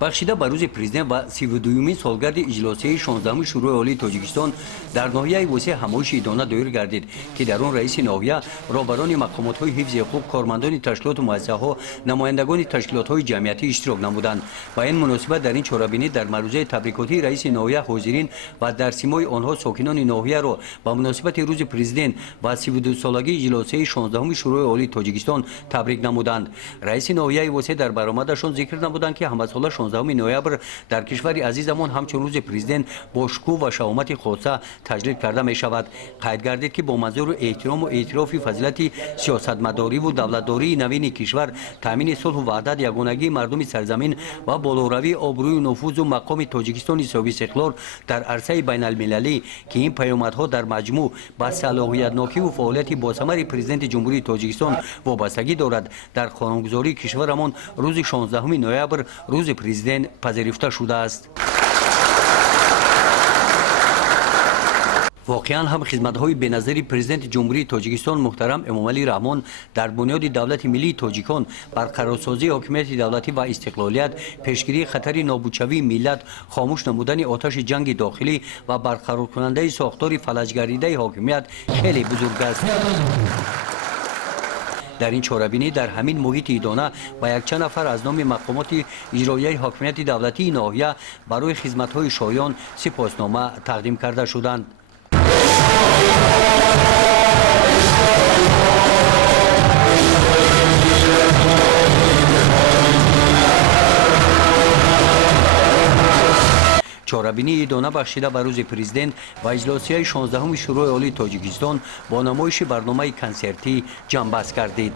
бахшида ба рӯзи президент ва 32-юмин солгарди иҷлосияи 16-уми шӯрои олии тоҷикистон дар ноҳияи восеъ ҳамоиши идона доир гардид, ки дар он раиси ноҳия, роҳбарони мақомотҳои ҳифзи ҳуқуқ, кормандони ташкилоту муассисаҳо, намояндагони ташкилотҳои ҷамъиятӣ иштирок намуданд. Ба ин муносибат дар ин чорабинӣ дар маърузаи табрикотии раиси ноҳия ҳозирин ва дар симои онҳо сокинони ноҳияро ба муносибати рӯзи президент ва 32-солагии иҷлосияи 16-уми шӯрои олии тоҷикистон табрик намуданд. раиси ноҳияи восеъ дар баромадашон зикр намуданд, ки ҳамасола 16 ноябр дар кишвари азизамон ҳамчун рӯзи президент бо шукӯҳ ва шаомати хоса таҷлил карда мешавад. қайд гардид, ки бо манзури эҳтирому эътирофи фазилати сиёсатмадориву давлатдории навини кишвар, таъмини сулҳу ваҳдат, ягонагии мардуми сарзамин ва болоравии обрӯю нуфузу мақоми Тоҷикистони соҳибистиқлол дар арсаи байналмилалӣ, ки ин паёмадҳо дар маҷмӯъ ба салоҳиятнокиву фаъолияти босамари президенти ҷумҳурии Тоҷикистон вобастагӣ дорад, дар қонунгузории кишварамон рӯзи 16 ноябр рӯзи президент пазирифта шудааст. воқеан ҳам хизматҳои беназири президенти ҷумҳурии Тоҷикистон муҳтарам Эмомалӣ Раҳмон дар бунёди давлати миллии тоҷикон, барқарорсозии ҳокимияти давлатӣ ва истиқлолият, пешгирии хатари нобудшавии миллат, хомӯш намудани оташи ҷанги дохилӣ ва барқароркунандаи сохтори фалаҷгардидаи ҳокимият хеле бузург аст. дар ин чорабинӣ дар ҳамин муҳити идона ба якчанд нафар аз номи мақомоти иҷроияи ҳокимияти давлатии ноҳия барои хизматҳои шоён сипоснома тақдим карда шуданд. чорабинии идона бахшида ба рӯзи президент ва иҷлосияи 16-уми шӯрои олии тоҷикистон бо намоиши барномаи консертӣ ҷамъбаст гардид.